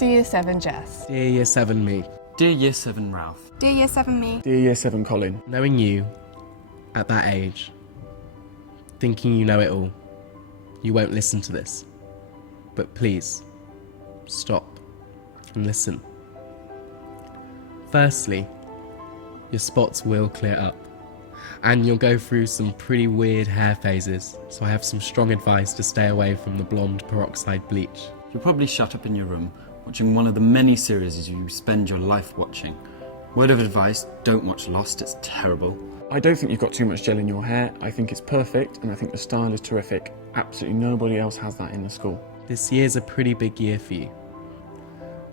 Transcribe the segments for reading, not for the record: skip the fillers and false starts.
Dear Year 7 Jess. Dear Year 7 me. Dear Year 7 Ralph. Dear Year 7 me. Dear Year 7 Colin. Knowing you, at that age, thinking you know it all, you won't listen to this. But please, stop and listen. Firstly, your spots will clear up, and you'll go through some pretty weird hair phases, so I have some strong advice to stay away from the blonde peroxide bleach. You'll probably shut up in your room, watching one of the many series you spend your life watching. Word of advice, don't watch Lost, it's terrible. I don't think you've got too much gel in your hair. I think it's perfect, and I think the style is terrific. Absolutely nobody else has that in the school. This year's a pretty big year for you,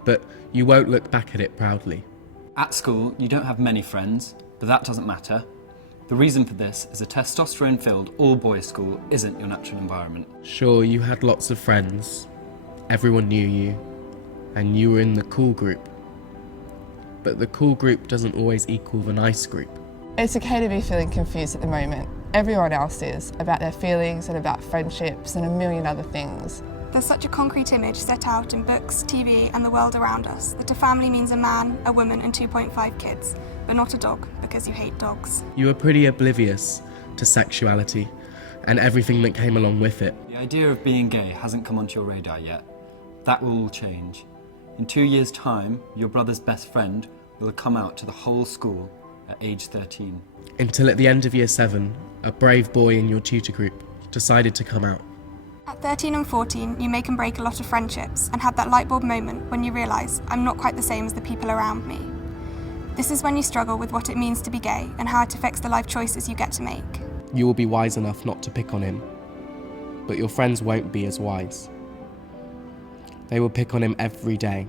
but you won't look back at it proudly. At school, you don't have many friends, but that doesn't matter. The reason for this is a testosterone-filled, all-boys school isn't your natural environment. Sure, you had lots of friends, everyone knew you, and you were in the cool group. But the cool group doesn't always equal the nice group. It's okay to be feeling confused at the moment. Everyone else is, about their feelings and about friendships and a million other things. There's such a concrete image set out in books, TV and the world around us that a family means a man, a woman and 2.5 kids, but not a dog because you hate dogs. You were pretty oblivious to sexuality and everything that came along with it. The idea of being gay hasn't come onto your radar yet. That will all change. In 2 years' time, your brother's best friend will have come out to the whole school at age 13. Until at the end of year 7, a brave boy in your tutor group decided to come out. At 13 and 14, you make and break a lot of friendships and have that light bulb moment when you realise I'm not quite the same as the people around me. This is when you struggle with what it means to be gay and how it affects the life choices you get to make. You will be wise enough not to pick on him, but your friends won't be as wise. They will pick on him every day,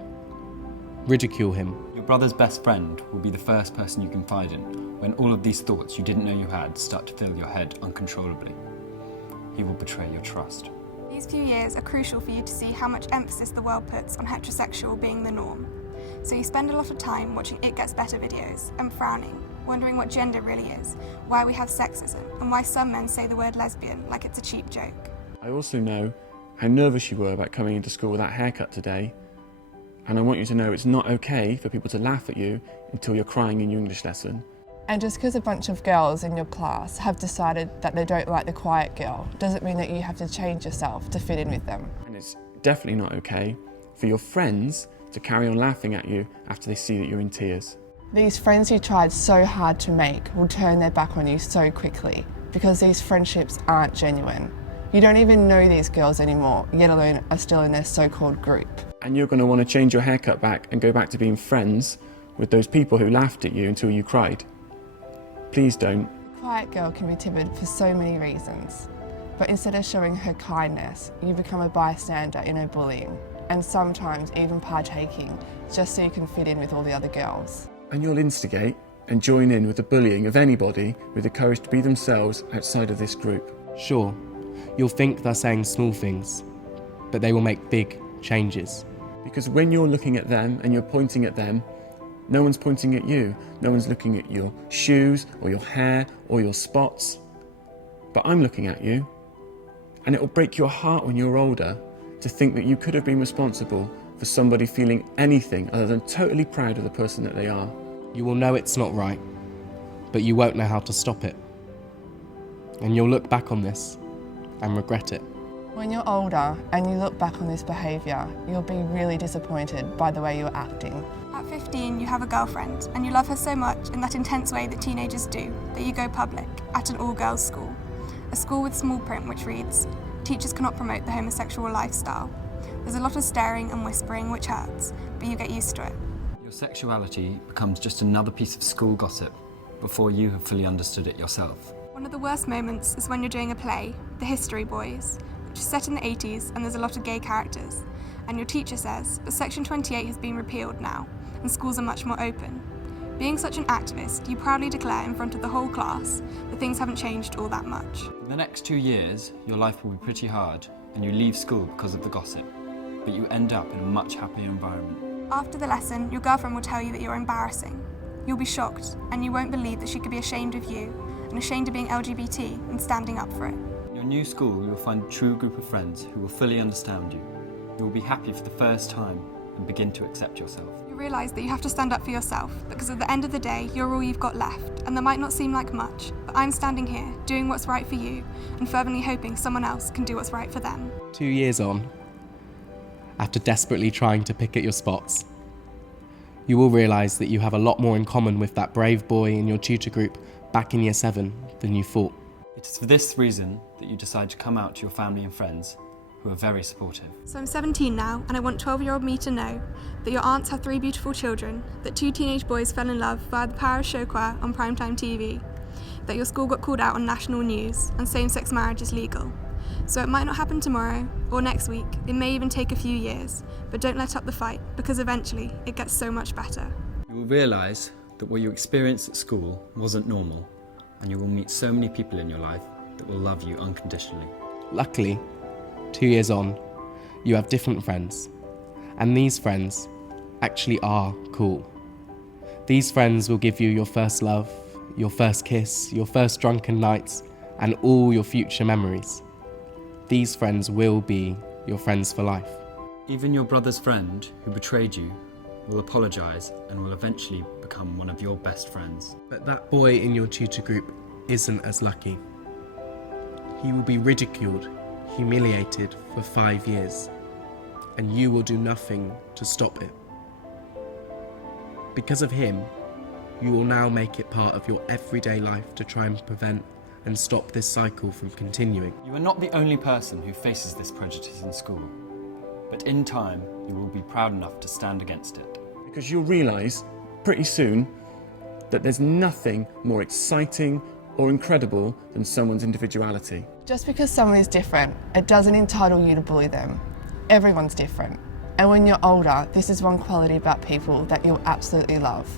ridicule him. Your brother's best friend will be the first person you confide in when all of these thoughts you didn't know you had start to fill your head uncontrollably. He will betray your trust. These few years are crucial for you to see how much emphasis the world puts on heterosexual being the norm. So you spend a lot of time watching It Gets Better videos and frowning, wondering what gender really is, why we have sexism, and why some men say the word lesbian like it's a cheap joke. I also know how nervous you were about coming into school with that haircut today, and I want you to know it's not okay for people to laugh at you until you're crying in your English lesson. And just because a bunch of girls in your class have decided that they don't like the quiet girl doesn't mean that you have to change yourself to fit in with them. And it's definitely not okay for your friends to carry on laughing at you after they see that you're in tears. These friends you tried so hard to make will turn their back on you so quickly because these friendships aren't genuine. You don't even know these girls anymore, yet alone are still in their so-called group. And you're going to want to change your haircut back and go back to being friends with those people who laughed at you until you cried. Please don't. A quiet girl can be timid for so many reasons, but instead of showing her kindness, you become a bystander in her bullying, and sometimes even partaking, just so you can fit in with all the other girls. And you'll instigate and join in with the bullying of anybody with the courage to be themselves outside of this group. Sure, you'll think they're saying small things, but they will make big changes. Because when you're looking at them and you're pointing at them, no one's pointing at you. No one's looking at your shoes or your hair or your spots. But I'm looking at you, and it will break your heart when you're older to think that you could have been responsible for somebody feeling anything other than totally proud of the person that they are. You will know it's not right, but you won't know how to stop it. And you'll look back on this and regret it. When you're older and you look back on this behaviour, you'll be really disappointed by the way you're acting. At 15, you have a girlfriend, and you love her so much in that intense way that teenagers do, that you go public at an all-girls school. A school with small print which reads, "Teachers cannot promote the homosexual lifestyle." There's a lot of staring and whispering which hurts, but you get used to it. Your sexuality becomes just another piece of school gossip before you have fully understood it yourself. One of the worst moments is when you're doing a play, The History Boys, which is set in the 80s and there's a lot of gay characters. And your teacher says, but Section 28 has been repealed now, and schools are much more open. Being such an activist, you proudly declare in front of the whole class that things haven't changed all that much. In the next 2 years, your life will be pretty hard, and you leave school because of the gossip, but you end up in a much happier environment. After the lesson, your girlfriend will tell you that you're embarrassing. You'll be shocked, and you won't believe that she could be ashamed of you, and ashamed of being LGBT and standing up for it. In your new school, you will find a true group of friends who will fully understand you. You will be happy for the first time, and begin to accept yourself. You realise that you have to stand up for yourself, because at the end of the day, you're all you've got left, and that might not seem like much, but I'm standing here, doing what's right for you, and fervently hoping someone else can do what's right for them. 2 years on, after desperately trying to pick at your spots, you will realise that you have a lot more in common with that brave boy in your tutor group back in year 7 than you thought. It is for this reason that you decide to come out to your family and friends, who are very supportive. So I'm 17 now, and I want 12-year-old me to know that your aunts have 3 beautiful children, that 2 teenage boys fell in love via the power of show choir on primetime TV, that your school got called out on national news, and same-sex marriage is legal. So it might not happen tomorrow, or next week, it may even take a few years, but don't let up the fight, because eventually it gets so much better. You will realise that what you experienced at school wasn't normal, and you will meet so many people in your life that will love you unconditionally. Luckily, 2 years on, you have different friends, and these friends actually are cool. These friends will give you your first love, your first kiss, your first drunken nights, and all your future memories. These friends will be your friends for life. Even your brother's friend who betrayed you will apologise and will eventually become one of your best friends. But that boy in your tutor group isn't as lucky. He will be ridiculed, humiliated for 5 years, and you will do nothing to stop it. Because of him, you will now make it part of your everyday life to try and prevent and stop this cycle from continuing. You are not the only person who faces this prejudice in school, but in time you will be proud enough to stand against it. Because you'll realise pretty soon that there's nothing more exciting or incredible than someone's individuality. Just because someone is different, it doesn't entitle you to bully them. Everyone's different. And when you're older, this is one quality about people that you'll absolutely love.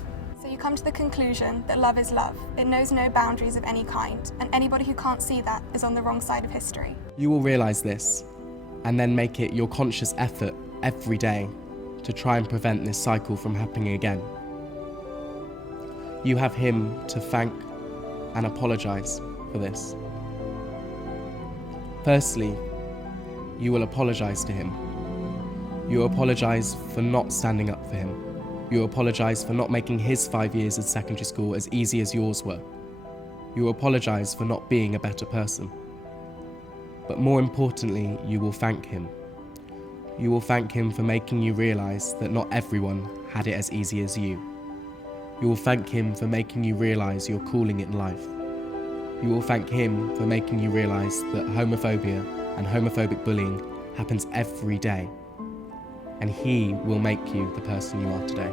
So you come to the conclusion that love is love. It knows no boundaries of any kind, and anybody who can't see that is on the wrong side of history. You will realise this, and then make it your conscious effort every day to try and prevent this cycle from happening again. You have him to thank and apologise for this. Firstly, you will apologise to him. You apologise for not standing up for him. You apologise for not making his 5 years at secondary school as easy as yours were. You apologise for not being a better person. But more importantly, you will thank him. You will thank him for making you realise that not everyone had it as easy as you. You will thank him for making you realise your calling in life. You will thank him for making you realise that homophobia and homophobic bullying happens every day. And he will make you the person you are today.